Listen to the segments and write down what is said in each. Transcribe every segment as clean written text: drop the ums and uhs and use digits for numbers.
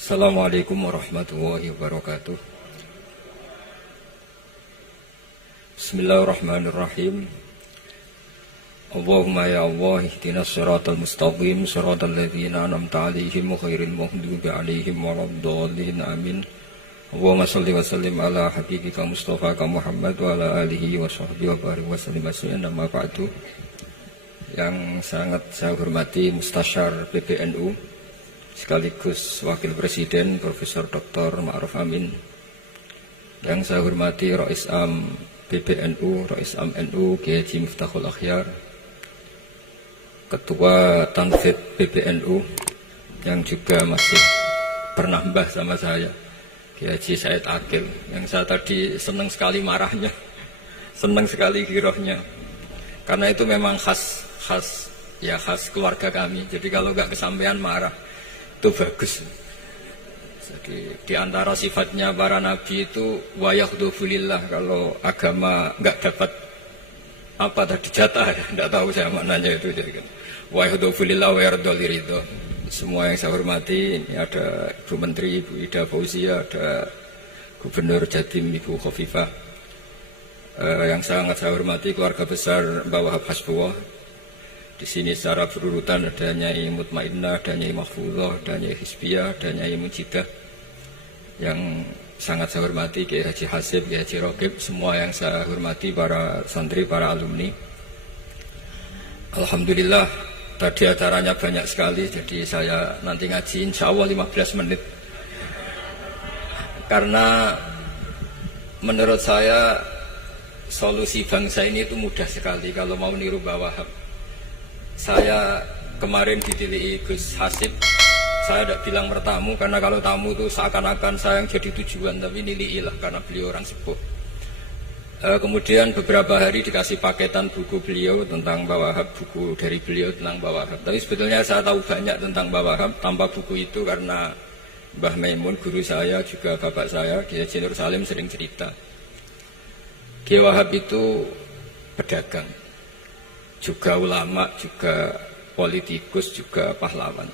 Assalamualaikum warahmatullahi wabarakatuh. Bismillahirrahmanirrahim. Allahumma ya Allah ihdinas siratal mustaqim siratal ladzina an'amta 'alaihim ghairil maghdubi 'alaihim waladdallin amin. Allahumma shalli wa sallim ala habibika Mustafa Muhammad wa ala alihi wa sahbihi wa barik wa sallim asliyan amma ba'du. Yang sangat saya hormati Mustasyar PBNU sekaligus Wakil Presiden Profesor Dr. Ma'ruf Amin. Yang saya hormati Rais Am PBNU, Rais Am NU Kiai Haji Miftahul Akhyar, Ketua Tanfid PBNU yang juga masih pernah mbah sama saya, Kiai Haji Said Akil, yang saya tadi senang sekali marahnya, senang sekali girohnya, karena itu memang khas keluarga kami. Jadi kalau nggak kesampaian marah itu bagus. Jadi di antara sifatnya para nabi itu wayakhdufulillah, kalau agama nggak dapat apa tadi jatah, nggak tahu saya maknanya itu. Wayakhdufulillah wayardoliridho. Semua yang saya hormati, ini ada Ibu Menteri, Ibu Ida Fauzia, ada Gubernur Jatim Ibu Khofifah, yang sangat saya hormati keluarga besar Mbak Wahab Hasbullah. Di sini secara berurutan ada Nyai Mutmainnah, ada Nyai Mahfudhah, ada Nyai Hizbiyah, ada Nyai Mujidah. Yang sangat saya hormati Kiai Haji Hasib, Kiai Haji Rokib, semua yang saya hormati para santri, para alumni. Alhamdulillah tadi acaranya banyak sekali, jadi saya nanti ngaji insya Allah 15 menit. Karena menurut saya solusi bangsa ini itu mudah sekali kalau mau niru Mbah Wahab. Saya kemarin ditilihi Gus Hasib, saya tidak bilang bertamu, karena kalau tamu itu seakan-akan saya yang jadi tujuan, tapi niliilah karena beliau orang sepuh. Kemudian beberapa hari dikasih paketan buku beliau tentang Mbah Wahab, buku dari beliau tentang Mbah Wahab. Tapi sebetulnya saya tahu banyak tentang Mbah Wahab tanpa buku itu, karena Mbah Maimun, guru saya, juga bapak saya, Kiai Haji Nur Salim sering cerita. Kiai Wahab itu pedagang, juga ulama, juga politikus, juga pahlawan.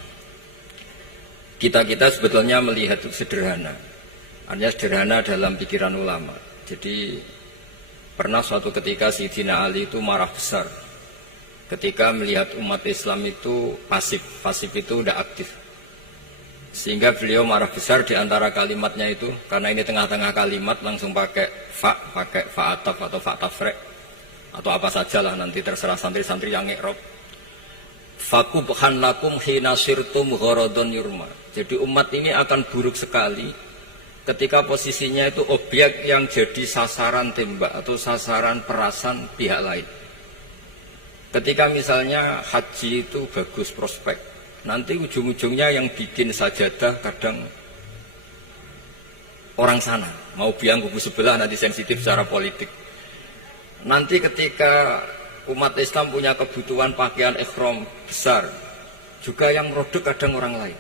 Kita sebetulnya melihat itu sederhana, hanya sederhana dalam pikiran ulama. Jadi pernah suatu ketika Sayyidina Ali itu marah besar ketika melihat umat Islam itu pasif itu tidak aktif, sehingga beliau marah besar di antara kalimatnya itu, karena ini tengah-tengah kalimat langsung pakai fa'ataf atau fa'tafrek atau apa sajalah, nanti terserah santri-santri yang ikrab. Fakubhan lakum hina sirtum gharadun yurma. Jadi umat ini akan buruk sekali ketika posisinya itu objek yang jadi sasaran tembak atau sasaran perasan pihak lain. Ketika misalnya haji itu bagus prospek, nanti ujung-ujungnya yang bikin sajadah kadang orang sana, mau biang kubu sebelah, nanti sensitif secara politik. Nanti ketika umat Islam punya kebutuhan pakaian ihram besar, juga yang produk kadang orang lain.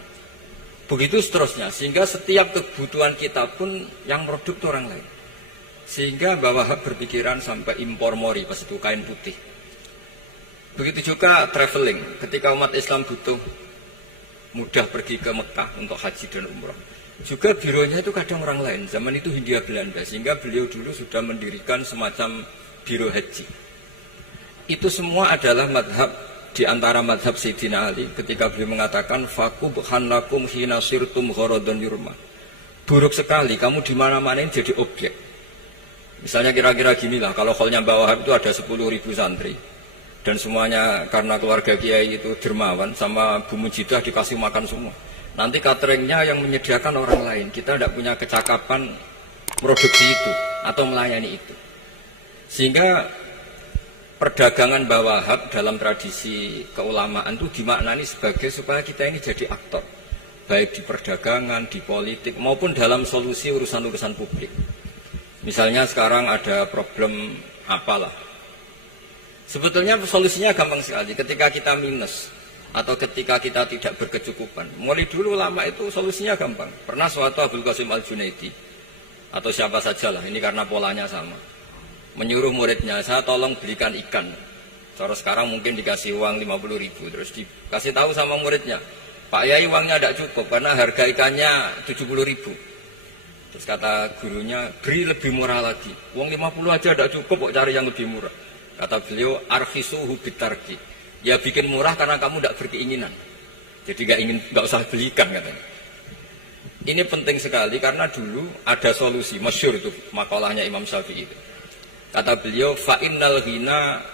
Begitu seterusnya, sehingga setiap kebutuhan kita pun yang produk itu orang lain. Sehingga Mbah Wahab berpikiran sampai impor mori, pas itu kain putih. Begitu juga traveling, ketika umat Islam butuh mudah pergi ke Mekah untuk haji dan umrah, juga bironya itu kadang orang lain. Zaman itu Hindia Belanda, sehingga beliau dulu sudah mendirikan semacam biro haji. Itu semua adalah madhab, di antara madhab Sayyidina Ali ketika beliau mengatakan fakubhan lakum hina sirtum gharadun yurma. Buruk sekali kamu di mana-mana ini jadi objek. Misalnya kira-kira ginilah, kalau hallnya Mbah Wahab itu ada 10.000 santri, dan semuanya karena keluarga kiai itu dermawan, sama Bu Mujidah dikasih makan semua. Nanti cateringnya yang menyediakan orang lain, kita tidak punya kecakapan produksi itu atau melayani itu. Sehingga perdagangan Mbah Wahab dalam tradisi keulamaan itu dimaknani sebagai supaya kita ini jadi aktor, baik di perdagangan, di politik, maupun dalam solusi urusan-urusan publik. Misalnya sekarang ada problem apalah, sebetulnya solusinya gampang sekali. Ketika kita minus atau ketika kita tidak berkecukupan, mulai dulu ulama itu solusinya gampang. Pernah suatu Abdul Qasim Al-Junaidi atau siapa sajalah, ini karena polanya sama, menyuruh muridnya, saya tolong belikan ikan. Cara sekarang mungkin dikasih uang 50.000, terus dikasih tahu sama muridnya, Pak Yai uangnya tidak cukup karena harga ikannya 70.000. Terus kata gurunya, beri lebih murah lagi. Uang 50 aja tidak cukup, kok cari yang lebih murah. Kata beliau, arkhisuhu bitarki. Ya bikin murah karena kamu tidak berkeinginan. Jadi nggak usah belikan katanya. Ini penting sekali karena dulu ada solusi, masyhur itu makalahnya Imam Syafi'i itu. Kata beliau, fa innal ghina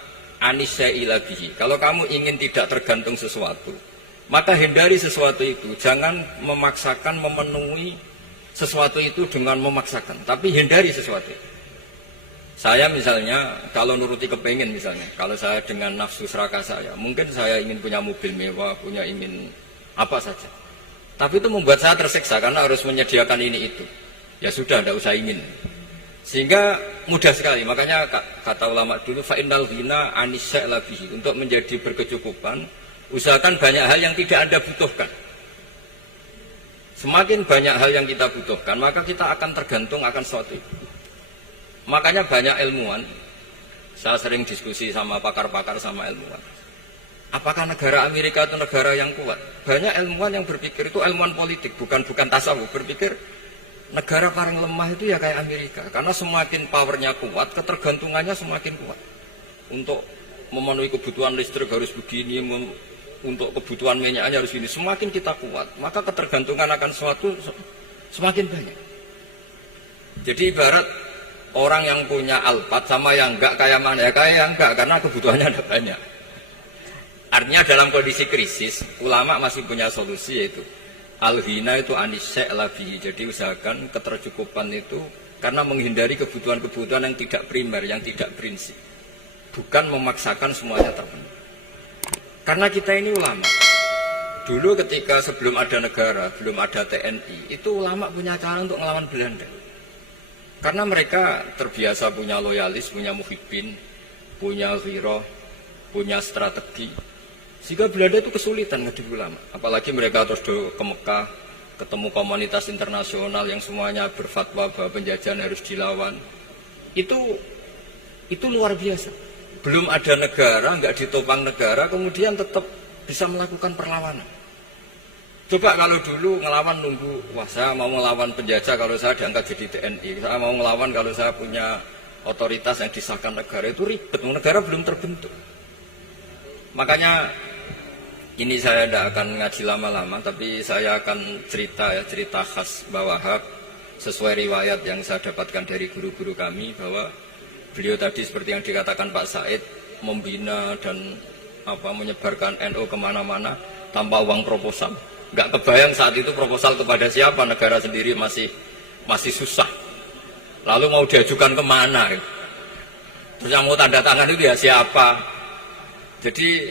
anisyaila bihi. Kalau kamu ingin tidak tergantung sesuatu, maka hindari sesuatu itu. Jangan memaksakan memenuhi sesuatu itu dengan memaksakan, tapi hindari sesuatu itu. Saya misalnya kalau nuruti kepengin misalnya, kalau saya dengan nafsu serakah saya, mungkin saya ingin punya mobil mewah, ingin apa saja. Tapi itu membuat saya tersiksa karena harus menyediakan ini itu. Ya sudah, tidak usah ingin. Sehingga mudah sekali. Makanya kata ulama dulu, fa'innal ghina anisyaila bihi. Untuk menjadi berkecukupan, usahakan banyak hal yang tidak Anda butuhkan. Semakin banyak hal yang kita butuhkan, maka kita akan tergantung akan sesuatu itu. Makanya banyak ilmuwan, saya sering diskusi sama pakar-pakar sama ilmuwan. Apakah negara Amerika itu negara yang kuat? Banyak ilmuwan yang berpikir itu ilmuwan politik, bukan tasawuf. Berpikir negara paling lemah itu ya kayak Amerika. Karena semakin powernya kuat, ketergantungannya semakin kuat. Untuk memenuhi kebutuhan listrik harus begini, untuk kebutuhan minyaknya harus ini. Semakin kita kuat, maka ketergantungan akan sesuatu semakin banyak. Jadi ibarat orang yang punya Alphard sama yang enggak kayak mana? Ya kayak yang enggak, karena kebutuhannya ada banyak. Artinya dalam kondisi krisis, ulama masih punya solusi, yaitu al-ghina itu anisyaila bihi. Jadi usahakan ketercukupan itu karena menghindari kebutuhan-kebutuhan yang tidak primer, yang tidak prinsip. Bukan memaksakan semuanya terpenuhi. Karena kita ini ulama. Dulu ketika sebelum ada negara, belum ada TNI, itu ulama punya cara untuk melawan Belanda. Karena mereka terbiasa punya loyalis, punya muhibbin, punya ghirah, punya strategi. Sehingga Belanda itu kesulitan ngedidik ulama. Apalagi mereka terus ke Mekah, ketemu komunitas internasional yang semuanya berfatwa bahwa penjajahan harus dilawan. Itu luar biasa. Belum ada negara, nggak ditopang negara, kemudian tetap bisa melakukan perlawanan. Coba kalau dulu ngelawan nunggu, wah saya mau ngelawan penjajah kalau saya diangkat jadi TNI, saya mau ngelawan kalau saya punya otoritas yang disahkan negara, itu ribet, negara belum terbentuk. Makanya ini saya tidak akan ngaji lama-lama, tapi saya akan cerita khas Mbah Wahab sesuai riwayat yang saya dapatkan dari guru-guru kami, bahwa beliau tadi seperti yang dikatakan Pak Said, membina dan menyebarkan NU kemana-mana tanpa uang proposal. Nggak kebayang saat itu proposal kepada siapa, negara sendiri masih susah. Lalu mau diajukan kemana? Terus yang mau tanda tangan itu ya siapa? Jadi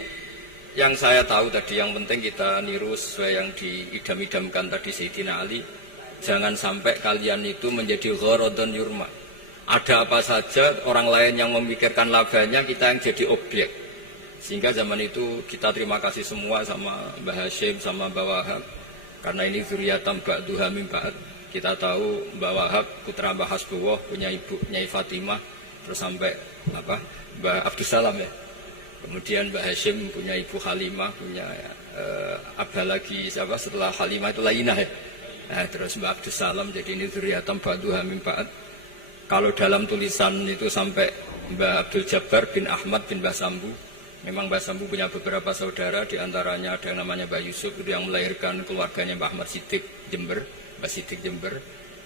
yang saya tahu tadi, yang penting kita niru sesuai yang diidam-idamkan tadi Sayyidina Ali. Jangan sampai kalian itu menjadi gharadun yurma. Ada apa saja orang lain yang memikirkan labanya, kita yang jadi objek. Sehingga zaman itu kita terima kasih semua sama Mbah Hashim, sama Mbah Wahab. Karena ini zuriyatam ba'duha min ba'd. Kita tahu Mbah Wahab putra Mbah Hasbullah, punya ibu Nyai Fatimah, terus sampai Mbah Abdus Salam ya. Kemudian Mbah Hashim punya ibu Halimah, punya Abah lagi siapa setelah Halimah itu Lainah ya. Terus Mbah Abdus Salam, jadi ini zuriyatam ba'duha min ba'd. Kalau dalam tulisan itu sampai Mbah Abdul Jabbar bin Ahmad bin Mbah Sambu. Memang Mbah Sambu punya beberapa saudara, diantaranya ada yang namanya Mbah Yusuf itu yang melahirkan keluarganya Mbah Ahmad Siddiq Jember, Mbah Siddiq Jember.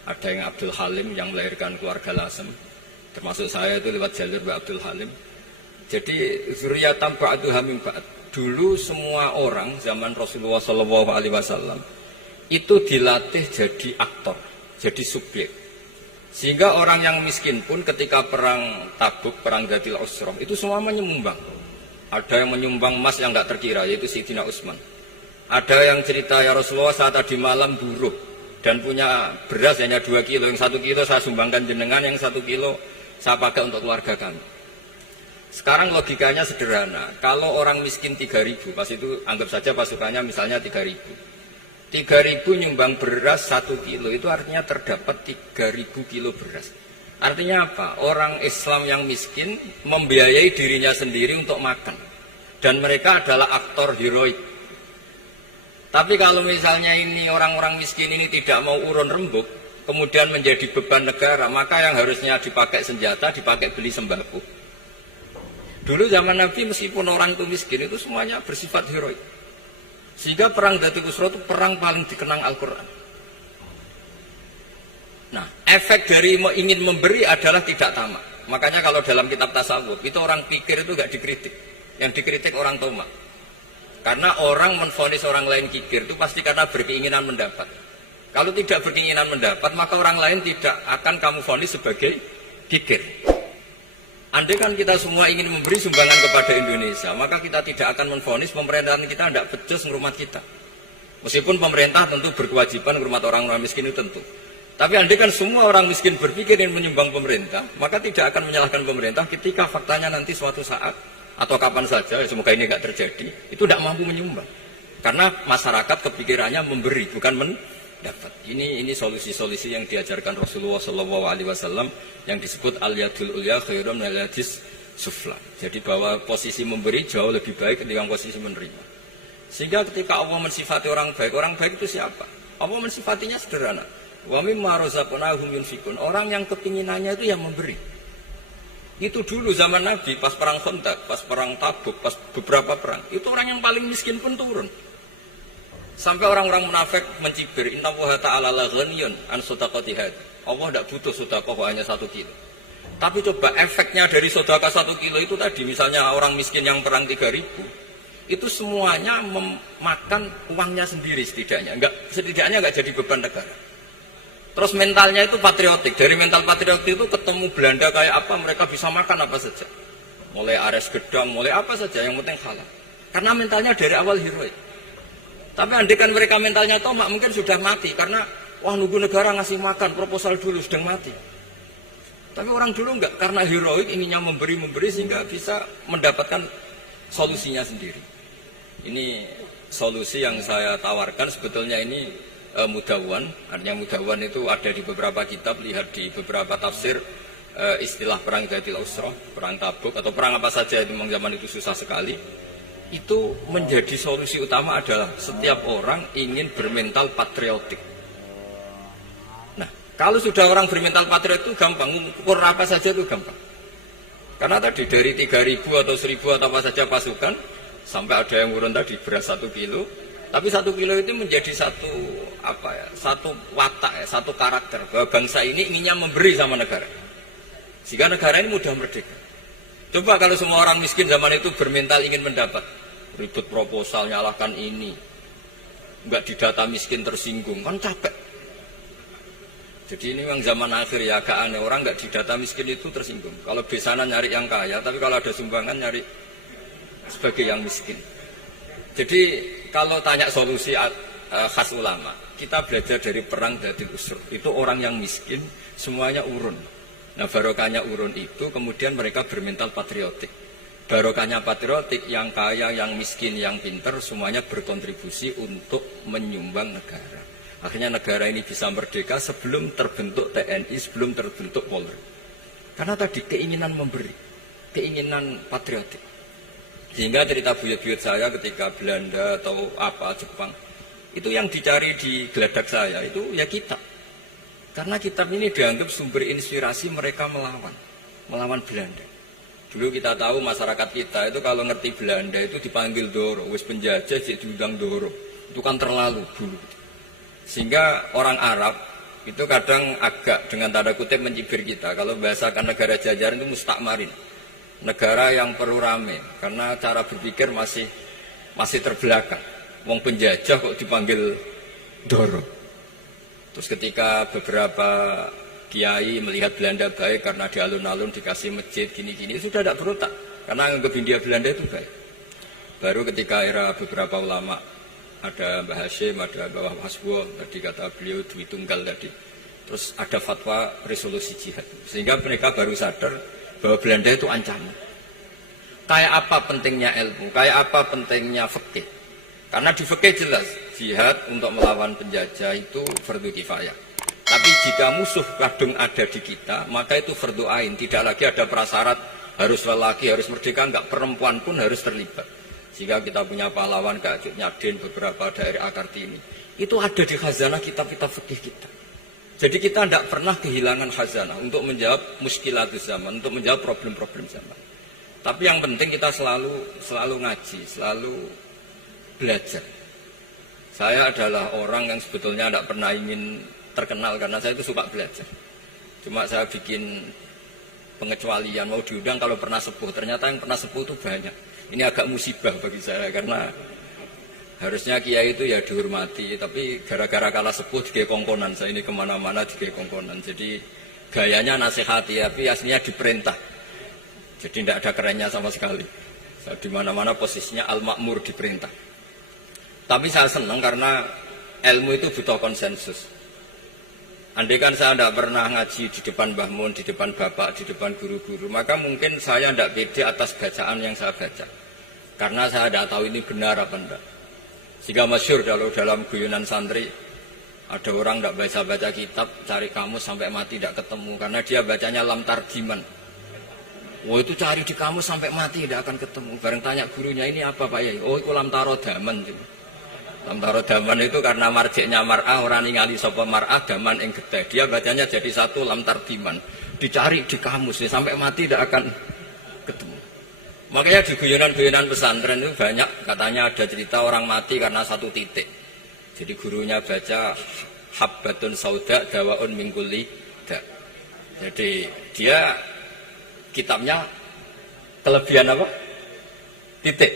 Ada yang Abdul Halim yang melahirkan keluarga Lasem. Termasuk saya itu lewat jalur Mbah Abdul Halim. Jadi zuriyatam ba'duha min ba'd. Dulu semua orang zaman Rasulullah SAW itu dilatih jadi aktor, jadi subjek. Sehingga orang yang miskin pun ketika perang Tabuk, perang Dzil Usrah, itu semua menyumbang. Ada yang menyumbang emas yang tidak terkira, yaitu Sayyidina Utsman. Ada yang cerita, ya Rasulullah saat tadi malam buruh dan punya beras hanya 2 kilo, yang 1 kilo saya sumbangkan jenengan, yang 1 kilo saya pakai untuk keluarga kami. Sekarang logikanya sederhana, kalau orang miskin 3.000, pas itu anggap saja pasukannya misalnya 3.000. 3.000 nyumbang beras 1 kilo, itu artinya terdapat 3.000 kilo beras. Artinya apa? Orang Islam yang miskin membiayai dirinya sendiri untuk makan. Dan mereka adalah aktor heroik. Tapi kalau misalnya ini orang-orang miskin ini tidak mau urun rembuk, kemudian menjadi beban negara, maka yang harusnya dipakai senjata, dipakai beli sembako. Dulu zaman Nabi meskipun orang itu miskin, itu semuanya bersifat heroik. Sehingga perang Dhatul Usra itu perang paling dikenang Al-Quran. Nah, efek dari ingin memberi adalah tidak tamak. Makanya kalau dalam kitab tasawuf, itu orang pikir itu gak dikritik. Yang dikritik orang tamak. Karena orang menvonis orang lain kikir itu pasti karena berkeinginan mendapat. Kalau tidak berkeinginan mendapat, maka orang lain tidak akan kamu vonis sebagai kikir. Andai kan kita semua ingin memberi sumbangan kepada Indonesia, maka kita tidak akan menvonis pemerintahan kita tidak becus ngurmat kita. Meskipun pemerintah tentu berkewajiban ngurmat orang-orang miskin itu tentu. Tapi andai kan semua orang miskin berpikir ingin menyumbang pemerintah, maka tidak akan menyalahkan pemerintah ketika faktanya nanti suatu saat atau kapan saja, semoga ini tidak terjadi, itu tidak mampu menyumbang. Karena masyarakat kepikirannya memberi, bukan mendapat. Ini solusi-solusi yang diajarkan Rasulullah SAW yang disebut al-yadul ulya khairun minal yadis sufla. Jadi bahwa posisi memberi jauh lebih baik ketimbang posisi menerima. Sehingga ketika Allah mensifati orang baik itu siapa? Allah mensifatinya sederhana. Wa mimma razaqnahum yunfikun. Orang yang kepinginannya itu yang memberi. Itu dulu zaman Nabi, pas perang Khandaq, pas perang Tabuk, pas beberapa perang, itu orang yang paling miskin pun turun. Sampai orang-orang munafik mencibir, Inna Allaha ta'ala la ghaniyun an shadaqati hadhi. Allah tidak butuh sedekah hanya 1 kilo. Tapi coba efeknya dari sedekah 1 kilo itu tadi, misalnya orang miskin yang perang 3.000, itu semuanya memakan uangnya sendiri setidaknya enggak jadi beban negara. Terus mentalnya itu patriotik. Dari mental patriotik itu ketemu Belanda kayak apa, mereka bisa makan apa saja. Mulai ares gedang, mulai apa saja, yang penting halal. Karena mentalnya dari awal heroik. Tapi andai kan mereka mentalnya tomak, mungkin sudah mati. Karena, wah nunggu negara ngasih makan, proposal dulu, sedang mati. Tapi orang dulu enggak, karena heroik, inginnya memberi sehingga bisa mendapatkan solusinya sendiri. Ini solusi yang saya tawarkan sebetulnya ini Mudawwan, artinya Mudawwan itu ada di beberapa kitab, lihat di beberapa tafsir istilah perang Dhatul Usra, perang Tabuk atau perang apa saja itu memang zaman itu susah sekali. Itu menjadi solusi utama adalah setiap orang ingin bermental patriotik. Nah, kalau sudah orang bermental patriotik itu gampang, ukur apa saja itu gampang. Karena tadi dari 3.000 atau 1.000 atau apa saja pasukan, sampai ada yang urun tadi beras 1 kilo. Tapi 1 kilo itu menjadi satu watak, satu karakter bahwa bangsa ini inginnya memberi sama negara, sehingga negara ini mudah merdeka. Coba kalau semua orang miskin zaman itu bermental ingin mendapat, ribut proposal, nyalahkan ini, enggak didata miskin tersinggung, kan capek. Jadi ini memang zaman akhir ya, agak aneh, orang enggak didata miskin itu tersinggung. Kalau besanan nyari yang kaya, tapi kalau ada sumbangan nyari sebagai yang miskin. Jadi kalau tanya solusi khas ulama, kita belajar dari perang Dhatul Usra. Itu orang yang miskin semuanya urun. Nah barokahnya urun itu kemudian mereka bermental patriotik. Barokahnya patriotik, yang kaya, yang miskin, yang pintar semuanya berkontribusi untuk menyumbang negara. Akhirnya negara ini bisa merdeka sebelum terbentuk TNI, sebelum terbentuk Polri. Karena tadi keinginan memberi, keinginan patriotik. Sehingga cerita buyut-buyut saya ketika Belanda atau apa Jepang, itu yang dicari di geladak saya itu ya kitab. Karena kitab ini dianggap sumber inspirasi mereka melawan Belanda. Dulu kita tahu masyarakat kita itu kalau ngerti Belanda itu dipanggil Doro, wis penjajah jadi diundang Doro. Itu kan terlalu dulu. Sehingga orang Arab itu kadang agak dengan tanda kutip mencibir kita. Kalau bahasakan negara jajahan itu mustakmarin. Negara yang perlu rame, karena cara berpikir masih terbelakang. Wong penjajah kok dipanggil Doro. Terus ketika beberapa kiai melihat Belanda baik karena di alun-alun dikasih masjid gini-gini, sudah tidak berotak karena anggap Hindia Belanda itu baik. Baru ketika era beberapa ulama, ada Mbah Hashim, ada Mbah Hasbo, tadi kata beliau Dwi Tunggal tadi, terus ada fatwa resolusi jihad, sehingga mereka baru sadar bahwa Belanda itu ancaman. Kayak apa pentingnya ilmu, kayak apa pentingnya fikih. Karena di fikih jelas, jihad untuk melawan penjajah itu fardu kifayah. Tapi jika musuh kadung ada di kita, maka itu fardu ain. Tidak lagi ada prasyarat harus lelaki, harus merdeka, enggak, perempuan pun harus terlibat. Sehingga kita punya pahlawan kayak Nyadin, beberapa daerah Kartini. Itu ada di khazanah kitab-kitab fikih kita. Jadi kita tidak pernah kehilangan khazanah untuk menjawab muskilatus zaman, untuk menjawab problem-problem zaman. Tapi yang penting kita selalu ngaji, selalu belajar. Saya adalah orang yang sebetulnya tidak pernah ingin terkenal karena saya itu suka belajar. Cuma saya bikin pengecualian, mau diundang kalau pernah sepuh. Ternyata yang pernah sepuh itu banyak. Ini agak musibah bagi saya karena harusnya kiai itu ya dihormati, tapi gara-gara kalah sepuh di kongkonan, saya ini kemana-mana di kongkonan. Jadi gayanya nasihati, tapi aslinya diperintah. Jadi tidak ada kerennya sama sekali. Saya di mana-mana posisinya al-makmur, diperintah. Tapi saya senang karena ilmu itu butuh konsensus. Andai kan saya tidak pernah ngaji di depan Mbah Mun, di depan bapak, di depan guru-guru, maka mungkin saya tidak pede atas bacaan yang saya baca. Karena saya tidak tahu ini benar apa tidak. Jika masyhur kalau dalam guyonan santri ada orang tidak baca-baca kitab, cari kamus sampai mati tidak ketemu karena dia bacanya lam tarjiman. Wah itu cari di kamus sampai mati tidak akan ketemu. Bareng tanya gurunya ini apa Pak Yai? Oh itu lam tarodaman. Lam tarodaman itu karena marjiknya mar'ah, orang ningali sapa mar'ah daman ing getih. Dia bacanya jadi satu lam tarjiman. Dicari di kamus ya, sampai mati tidak akan ketemu. Makanya di guyonan-guyonan pesantren itu banyak katanya ada cerita orang mati karena satu titik. Jadi gurunya baca habbatun sauda dawaun mingkuli da. Jadi dia kitabnya kelebihan apa? Titik.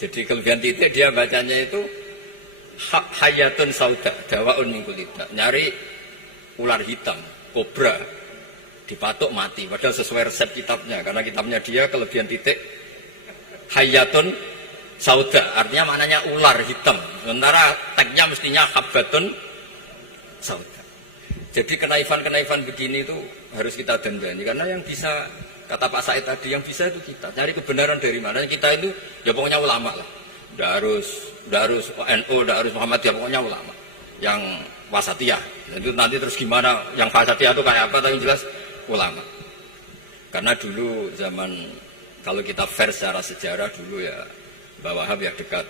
Jadi kelebihan titik dia bacanya itu hayatun sauda dawaun mingkuli da. Nyari ular hitam, kobra. Dipatok mati, padahal sesuai resep kitabnya karena kitabnya dia kelebihan titik hayatun sauda, artinya maknanya ular hitam, sementara tagnya mestinya habbatun sauda. Jadi kenaifan-kenaifan begini itu harus kita dandani karena yang bisa, kata Pak Said tadi, yang bisa itu kita cari kebenaran dari mana. Kita itu ya pokoknya ulama lah, tidak harus NU, tidak harus Muhammadiyah, pokoknya ulama yang wasatiyah. Itu nanti terus gimana yang wasatiyah itu kayak apa, tapi jelas ulama. Karena dulu zaman kalau kita fair secara sejarah dulu ya Mbah Wahab ya dekat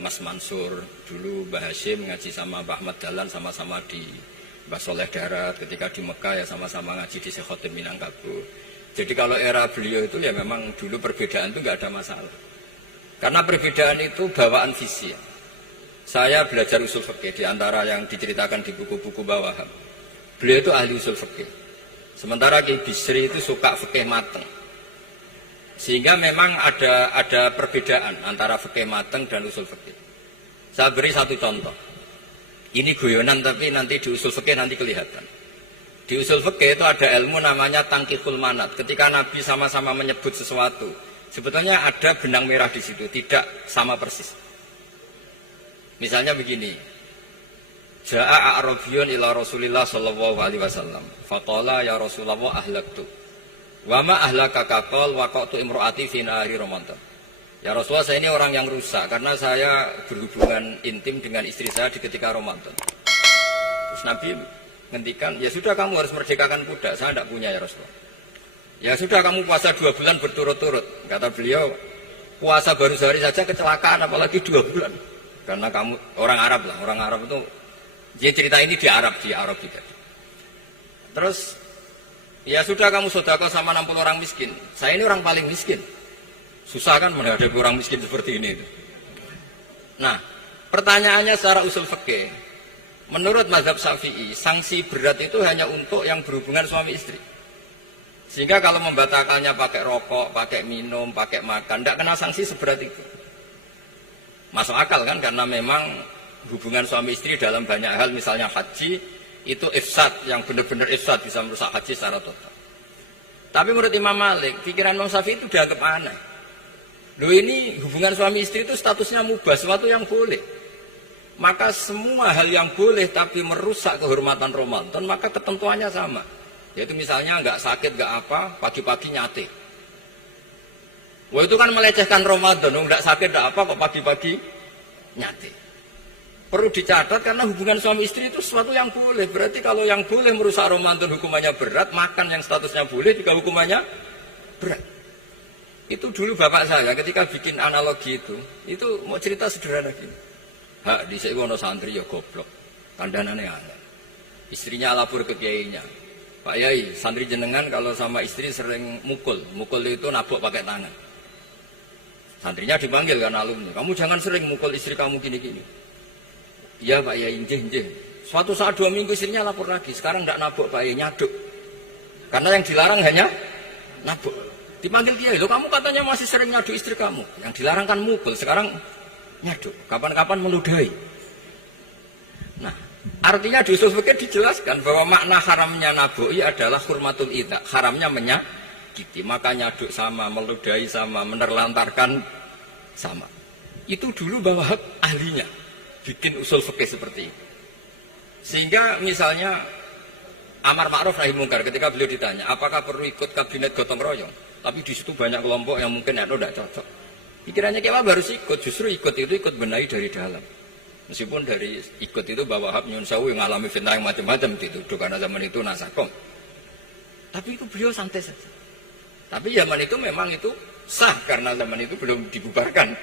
Mas Mansur, dulu Mbah Hashim ngaji sama Mbah Ahmad Dahlan sama-sama di Mbah Soleh Darat, ketika di Mekah ya sama-sama ngaji di Syekh Khotim Minangkabau. Jadi kalau era beliau itu ya memang dulu perbedaan itu nggak ada masalah. Karena perbedaan itu bawaan visi. Saya belajar usul fikih di antara yang diceritakan di buku-buku Mbah Wahab. Beliau itu ahli usul fikih. Sementara Ki Bisri itu suka fikih mateng. Sehingga memang ada perbedaan antara fikih mateng dan usul fikih. Saya beri satu contoh. Ini guyonan tapi nanti di usul fikih nanti kelihatan. Di usul fikih itu ada ilmu namanya tangkihul manat. Ketika Nabi sama-sama menyebut sesuatu, sebetulnya ada benang merah di situ, tidak sama persis. Misalnya begini. Ja'a a'rabiyun ila Rasulillah sallallahu alaihi wasallam. Faqala ya Rasulullah ahlaktu. Wa ma ahlakaka qal waqatu imraati fi nahari Ramadan. Ya Rasulullah, saya ini orang yang rusak karena saya berhubungan intim dengan istri saya di ketika Ramadan. Terus Nabi ngendikan, ya sudah kamu harus merdekakan budak, saya tidak punya ya Rasulullah. Ya sudah kamu puasa 2 bulan berturut-turut. Kata beliau, puasa baru sehari saja kecelakaan apalagi 2 bulan. Karena kamu orang Arab lah, orang Arab itu dia cerita ini di Arab juga. Terus ya sudah kamu sedekah sama 60 orang miskin. Saya ini orang paling miskin. Susah kan menghadapi orang miskin seperti ini. Nah, pertanyaannya secara usul fikih. Menurut mazhab Syafi'i, sanksi berat itu hanya untuk yang berhubungan suami istri. Sehingga kalau membatalkannya pakai rokok, pakai minum, pakai makan, tidak kena sanksi seberat itu. Masuk akal kan, karena memang hubungan suami istri dalam banyak hal, misalnya haji, itu ifsad, yang benar-benar ifsad, bisa merusak haji secara total. Tapi menurut Imam Malik, pikiran Imam Syafi'i itu dianggap aneh. Loh ini hubungan suami istri itu statusnya mubah, sesuatu yang boleh. Maka semua hal yang boleh tapi merusak kehormatan Ramadan, maka ketentuannya sama. Yaitu misalnya nggak sakit, nggak apa, pagi-pagi nyate. Wah itu kan melecehkan Ramadan, nggak sakit, nggak apa, kok pagi-pagi nyate. Perlu dicatat karena hubungan suami istri itu sesuatu yang boleh. Berarti kalau yang boleh merusak Ramadan hukumannya berat, makan yang statusnya boleh juga hukumannya berat. Itu dulu bapak saya ketika bikin analogi itu mau cerita sederhana gini. Hak di ono santri ya goblok, kandanane aneh. Istrinya lapor ke kiainya, Pak Yai, santri jenengan kalau sama istri sering mukul itu nabok pakai tangan. Santrinya dipanggil kan alumni, kamu jangan sering mukul istri kamu gini-gini. Iya Pak Yai, njeh. Suatu saat 2 minggu istrinya lapor lagi, sekarang tidak nabok Pak Yai, nyaduk. Karena yang dilarang hanya nabok. Dipanggil kiai, lo kamu katanya masih sering nyaduk istri kamu. Yang dilarang kan mukul, sekarang nyaduk. Kapan-kapan meludahi. Nah, artinya di usul fikih dijelaskan bahwa makna haramnya naboi adalah hurmatul idza, haramnya menyakiti. Maka nyaduk sama, meludahi sama, menerlantarkan sama. Itu dulu bahwa ahlinya bikin usul fikih seperti itu. Sehingga misalnya amar ma'ruf nahi mungkar ketika beliau ditanya, apakah perlu ikut kabinet gotong royong? Tapi di situ banyak kelompok yang mungkin tidak cocok. Pikirannya kita harus ikut, justru ikut itu ikut benahi dari dalam. Meskipun dari ikut itu bahwa Wahab Nyun Sewu yang mengalami fitnah yang macam-macam dituduh karena zaman itu nasakom. Tapi itu beliau santai saja. Tapi zaman itu memang itu sah karena zaman itu belum dibubarkan.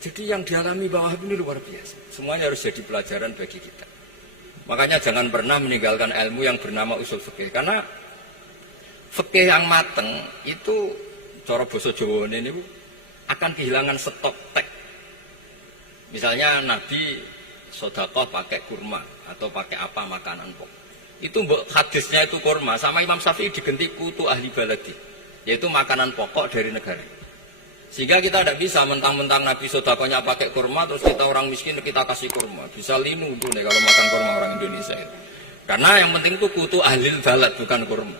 Jadi yang dialami Wahab ini luar biasa. Semuanya harus jadi pelajaran bagi kita. Makanya jangan pernah meninggalkan ilmu yang bernama usul fikih. Karena fikih yang mateng itu cara basa Jawa ini akan kehilangan stok teks. Misalnya Nabi sedekah pakai kurma atau pakai apa makanan pokok. Itu hadisnya itu kurma, sama Imam Syafi'i digenti kutu ahli baladi, yaitu makanan pokok dari negara. Sehingga kita tidak bisa mentang-mentang Nabi sedekahnya pakai kurma terus kita orang miskin kita kasih kurma. Bisa linu tuh nih kalau makan kurma orang Indonesia itu. Karena yang penting itu kutu ahli balad bukan kurma.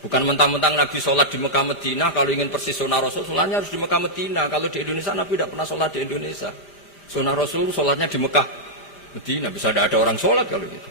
Bukan mentang-mentang Nabi sholat di Mekah Medina, kalau ingin persis sunnah Rasul, sholatnya harus di Mekah Medina. Kalau di Indonesia Nabi tidak pernah sholat di Indonesia. Sunnah Rasul sholatnya di Mekah Medina, bisa tidak ada orang sholat kalau gitu.